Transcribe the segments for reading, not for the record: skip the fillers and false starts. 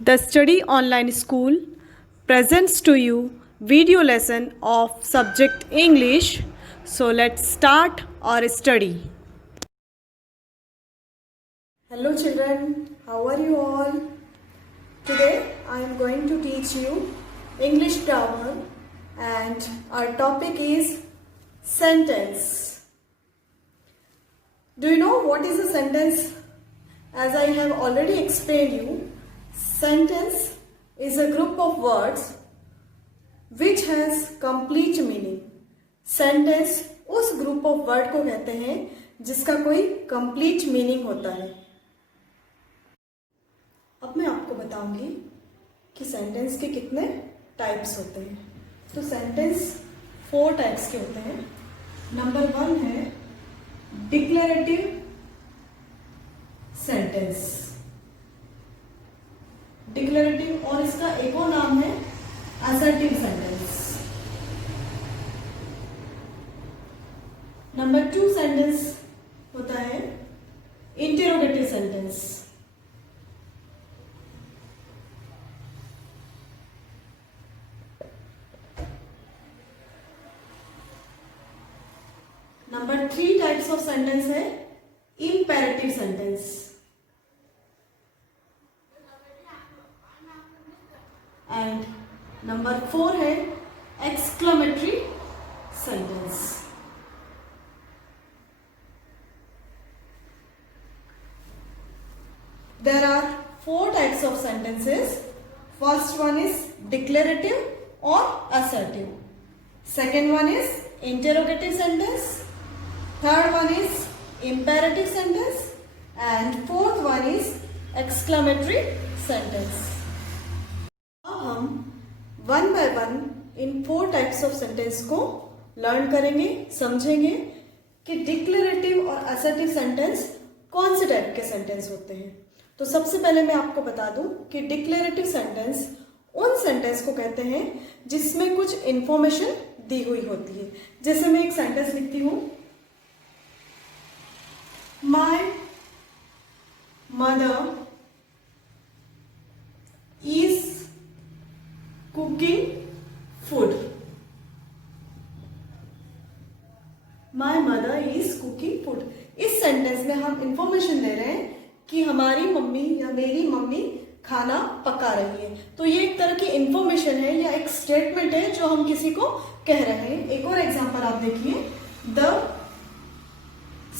The Study Online School presents to you video lesson of subject English. So let's start our study. Hello children, how are you all? Today I am going to teach you English grammar and our topic is sentence. Do you know what is a sentence? As I have already explained you, sentence is a group of words which has complete meaning. Sentence उस group of word को कहते हैं जिसका कोई complete meaning होता है. अब मैं आपको बताऊंगी कि सेंटेंस के कितने टाइप्स होते हैं. तो सेंटेंस 4 टाइप्स के होते हैं. नंबर 1 है डिक्लेरेटिव सेंटेंस. डिक्लेरेटिव और इसका एक और नाम है असर्टिव सेंटेंस. नंबर 2 सेंटेंस होता है interrogative sentence. Number 3 types of sentence है इम्पेरेटिव सेंटेंस. एंड नंबर 4 है exclamatory sentence. There are 4 types of sentences. First one is declarative or assertive. Second one is interrogative sentence. Third one is imperative sentence. And fourth one is exclamatory sentence. अब हम one by one in 4 types of sentence को learn करेंगे, समझेंगे कि declarative और assertive sentence कौन से type के सेंटेंस होते हैं. तो सबसे पहले मैं आपको बता दूं कि डिक्लेरेटिव सेंटेंस उन सेंटेंस को कहते हैं जिसमें कुछ इंफॉर्मेशन दी हुई होती है. जैसे मैं एक सेंटेंस लिखती हूं, my mother is cooking food. My mother is cooking food. इस सेंटेंस में हम इंफॉर्मेशन दे रहे हैं कि हमारी मम्मी या मेरी मम्मी खाना पका रही है. तो ये एक तरह की इंफॉर्मेशन है या एक स्टेटमेंट है जो हम किसी को कह रहे हैं. एक और एग्जांपल आप देखिए, the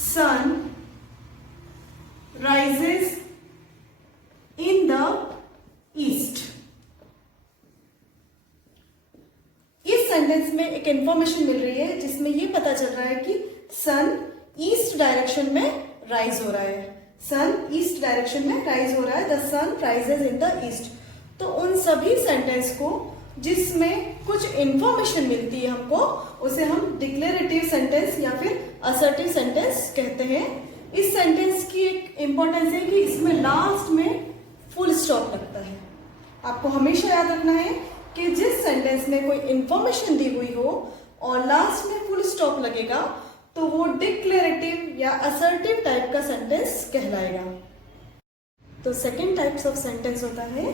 sun rises in the east. इस सेंटेंस में एक इंफॉर्मेशन मिल रही है जिसमें ये पता चल रहा है कि सन ईस्ट डायरेक्शन में राइज हो रहा है. सन ईस्ट डायरेक्शन में राइज हो रहा है. The sun rises in the east. तो उन सभी सेंटेंस को जिसमें कुछ इंफॉर्मेशन मिलती है हमको, उसे हम डिक्लेरेटिव सेंटेंस या फिर असर्टिव सेंटेंस कहते हैं. इस सेंटेंस की एक इंपॉर्टेंस है कि इसमें लास्ट में फुल स्टॉप लगता है. आपको हमेशा याद रखना है कि जिस सेंटेंस में कोई इंफॉर्मेशन दी हुई हो और लास्ट में फुल स्टॉप लगेगा तो वो डिक्लेरेटिव या असर्टिव टाइप का सेंटेंस कहलाएगा. तो सेकेंड टाइप्स ऑफ सेंटेंस होता है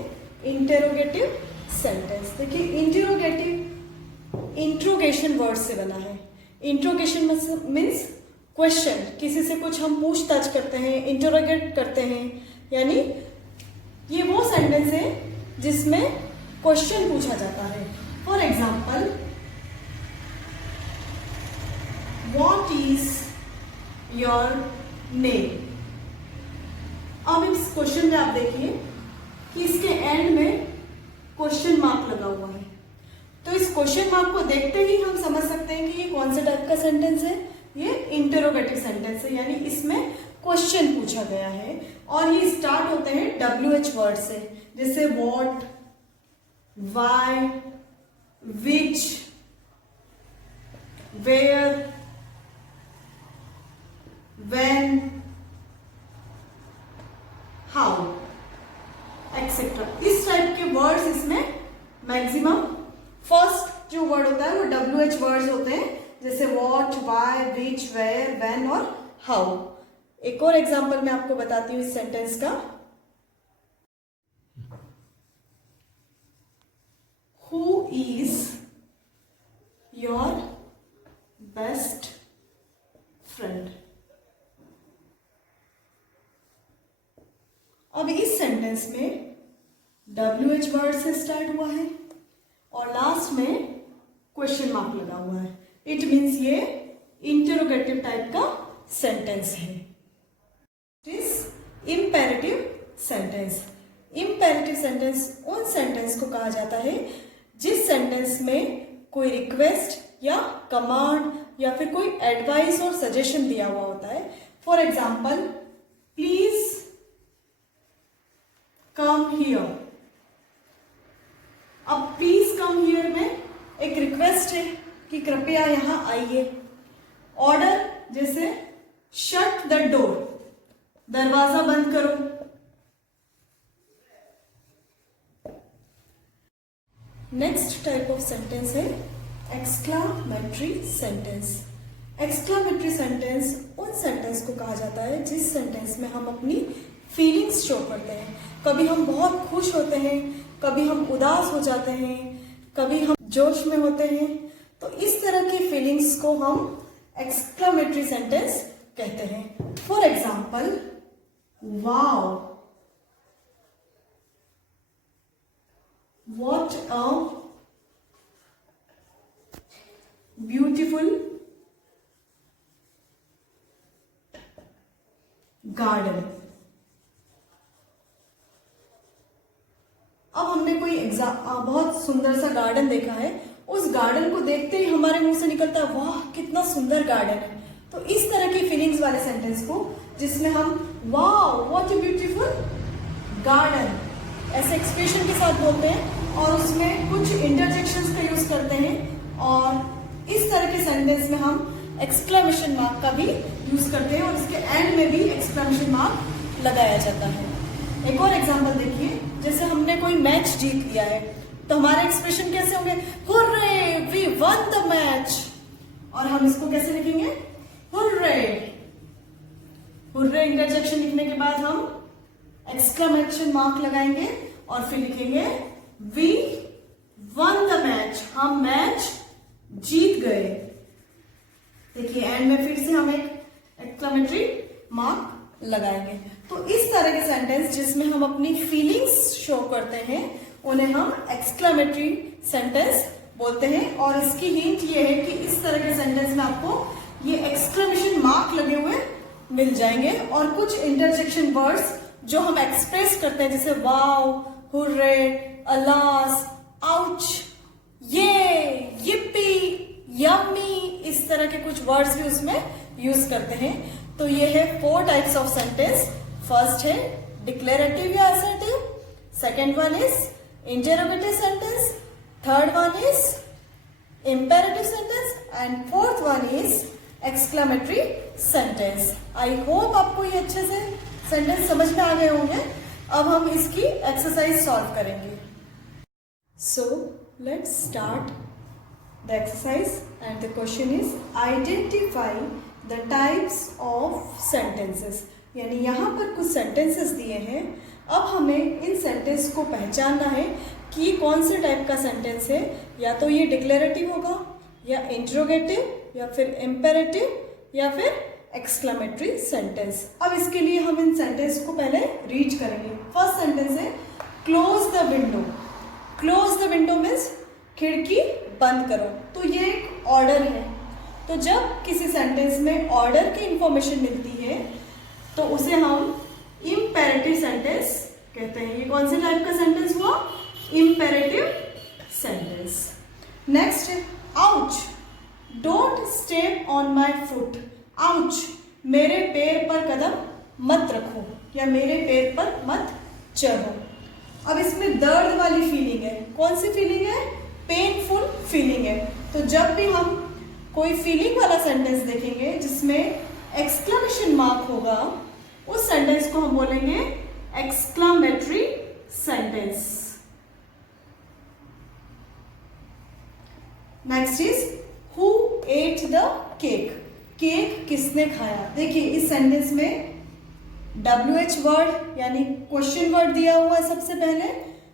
इंटेरोगेटिव सेंटेंस. देखिए, इंटेरोगेटिव इंट्रोगेशन वर्ड से बना है. Interrogation means question. किसी से कुछ हम पूछताछ करते हैं, इंटरोगेट करते हैं. यानी ये वो सेंटेंस है जिसमें क्वेश्चन पूछा जाता है. For example, What is your name? अब इस क्वेश्चन में आप देखिए कि इसके एंड में क्वेश्चन मार्क लगा हुआ है. तो इस क्वेश्चन मार्क को देखते ही हम समझ सकते हैं कि ये कौन से टाइप का सेंटेंस है. ये इंटेरोगेटिव सेंटेंस है, यानी इसमें क्वेश्चन पूछा गया है. और ये स्टार्ट होते हैं WH वर्ड से, जैसे what, why, which, where, when, how, etc. इस टाइप के वर्ड्स इसमें मैक्सिमम फर्स्ट जो वर्ड होता है वो WH वर्ड्स होते हैं, जैसे what, why, which, where, when और हाउ. एक और एग्जांपल मैं आपको बताती हूँ इस सेंटेंस का. Who is your best friend. अब इस सेंटेंस में WH वर्ड से स्टार्ट हुआ है और लास्ट में क्वेश्चन मार्क लगा हुआ है। इट मीन्स ये इंटरोगेटिव टाइप का सेंटेंस है। Imperative sentence. इम्पेरेटिव सेंटेंस उन सेंटेंस को कहा जाता है जिस सेंटेंस में कोई रिक्वेस्ट या कमांड या फिर कोई एडवाइस और सजेशन दिया हुआ होता है। For example, please come here. अब प्लीज कम हियर में एक रिक्वेस्ट है कि कृपया यहां आइए। ऑर्डर जैसे शट द डोर, दरवाजा बंद करो। नेक्स्ट टाइप ऑफ सेंटेंस है एक्सक्लामेटरी सेंटेंस। एक्सक्लामेटरी सेंटेंस उन सेंटेंस को कहा जाता है जिस सेंटेंस में हम अपनी फीलिंग्स शो करते हैं। कभी हम बहुत खुश होते हैं, कभी हम उदास हो जाते हैं, कभी हम जोश में होते हैं। तो इस तरह की फीलिंग्स को हम एक्सक्लामेटरी सेंटेंस कहते हैं। For example, wow, what a beautiful garden. अब हमने कोई बहुत सुंदर सा गार्डन देखा है, उस गार्डन को देखते ही हमारे मुंह से निकलता है वाह कितना सुंदर गार्डन है। तो इस तरह की फीलिंग्स वाले सेंटेंस को जिसमें हम वाह व्हाट अ ब्यूटीफुल गार्डन ऐसे एक्सप्रेशन के साथ बोलते हैं और उसमें कुछ इंटरजेक्शंस का यूज करते हैं और इस तरह के सेंटेंस में हम एक्सक्लेमेशन मार्क का भी यूज करते हैं और इसके एंड में भी एक्सक्लेमेशन मार्क लगाया जाता है। एक और एग्जांपल देखिए, जैसे हमने कोई मैच जीत लिया है तो हमारे एक्सप्रेशन कैसे होंगे, hurray we won the match. और हम इसको कैसे लिखेंगे, हुर्रे। हुर्रे इंटरजेक्शन लिखने के बाद हम एक्सक्लेमेशन मार्क लगाएंगे और फिर लिखेंगे वी वन द मैच, हम मैच जीत गए। देखिए एंड में फिर से हम एक एक्सक्लेमेटरी मार्क लगाएंगे। तो इस तरह के सेंटेंस जिसमें हम अपनी फीलिंग्स शो करते हैं उन्हें हम एक्सक्लेमेटरी सेंटेंस बोलते हैं। और इसकी हिंट ये है कि इस तरह के सेंटेंस में आपको ये एक्सक्लेमेशन मार्क लगे हुए मिल जाएंगे और कुछ इंटरजेक्शन वर्ड्स जो हम एक्सप्रेस करते हैं जैसे वाव, हुर्रे, अलास, आउच, ये, yippee, यम्मी, इस तरह के कुछ वर्ड्स भी उसमें यूज करते हैं। तो ये है 4 टाइप्स ऑफ सेंटेंस। फर्स्ट है डिक्लेरेटिव या assertive, second one is interrogative sentence, third one is imperative sentence and fourth one is exclamatory sentence. I hope आपको ये अच्छे से सेंटेंस समझ में आ गए होंगे। अब हम इसकी एक्सरसाइज सॉल्व करेंगे। So let's start the exercise and the question is identify the types of sentences. यानी यहाँ पर कुछ सेंटेंसेस दिए हैं, अब हमें इन सेंटेंस को पहचानना है कि कौन से टाइप का सेंटेंस है। या तो ये डिक्लेरेटिव होगा या इंटरोगेटिव या फिर इम्पेरेटिव या फिर एक्सक्लेमेटरी सेंटेंस। अब इसके लिए हम इन सेंटेंस को पहले रीड करेंगे। फर्स्ट सेंटेंस है close the window. Close the window means खिड़की बंद करो। तो ये एक ऑर्डर है। तो जब किसी सेंटेंस में ऑर्डर की इंफॉर्मेशन मिलती है तो उसे हम इम्पेरेटिव सेंटेंस कहते हैं। ये कौन से टाइप का सेंटेंस हुआ, इम्पेरेटिव सेंटेंस। नेक्स्ट है ouch, don't step on my foot. Ouch, मेरे पैर पर कदम मत रखो या मेरे पैर पर मत चढ़ो। अब इसमें दर्द वाली फीलिंग है। कौन सी फीलिंग है, पेनफुल फीलिंग है। तो जब भी हम कोई फीलिंग वाला सेंटेंस देखेंगे जिसमें एक्सक्लेमेशन मार्क होगा उस सेंटेंस को हम बोलेंगे exclamatory sentence. Next is who at the cake. Cake किसने खाया। देखिए इस सेंटेंस में WH वर्ड यानी क्वेश्चन वर्ड दिया हुआ है सबसे पहले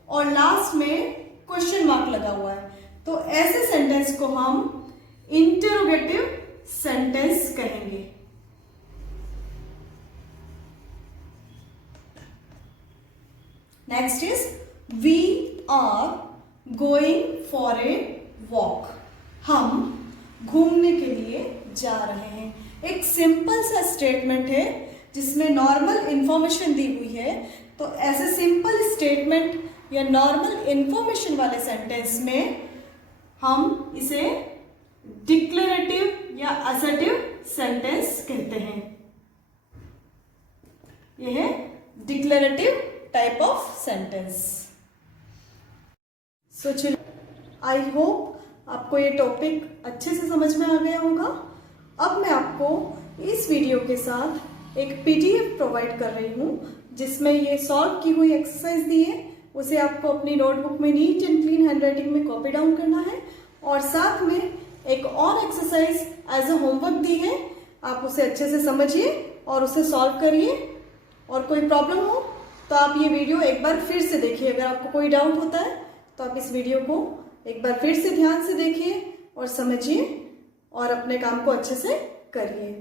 और लास्ट में क्वेश्चन मार्क लगा हुआ है, तो ऐसे सेंटेंस को हम इंटरोगेटिव सेंटेंस कहेंगे। Next is we are going for a walk. हम घूमने के लिए जा रहे हैं। एक सिंपल सा स्टेटमेंट है जिसमें नॉर्मल इंफॉर्मेशन दी हुई है, तो ऐसे सिंपल स्टेटमेंट या नॉर्मल इंफॉर्मेशन वाले सेंटेंस में हम इसे डिक्लेरेटिव या असर्टिव सेंटेंस कहते हैं। यह है डिक्लेरेटिव टाइप ऑफ सेंटेंस। सो चलिए, आई होप आपको ये टॉपिक अच्छे से समझ में आ गया होगा। अब मैं आपको इस वीडियो के साथ एक पीडीएफ प्रोवाइड कर रही हूँ जिसमें ये सॉल्व की हुई एक्सरसाइज दी है, उसे आपको अपनी नोटबुक में नीट एंड क्लीन हैंडराइटिंग में कॉपी डाउन करना है, और साथ में एक और एक्सरसाइज एज अ होमवर्क दी है, आप उसे अच्छे से समझिए और उसे सॉल्व करिए। और कोई प्रॉब्लम हो तो आप ये वीडियो एक बार फिर से देखिए। अगर आपको कोई डाउट होता है तो आप इस वीडियो को एक बार फिर से ध्यान से देखिए और समझिए और अपने काम को अच्छे से करिए।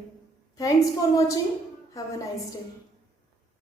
Thanks for watching. Have a nice day.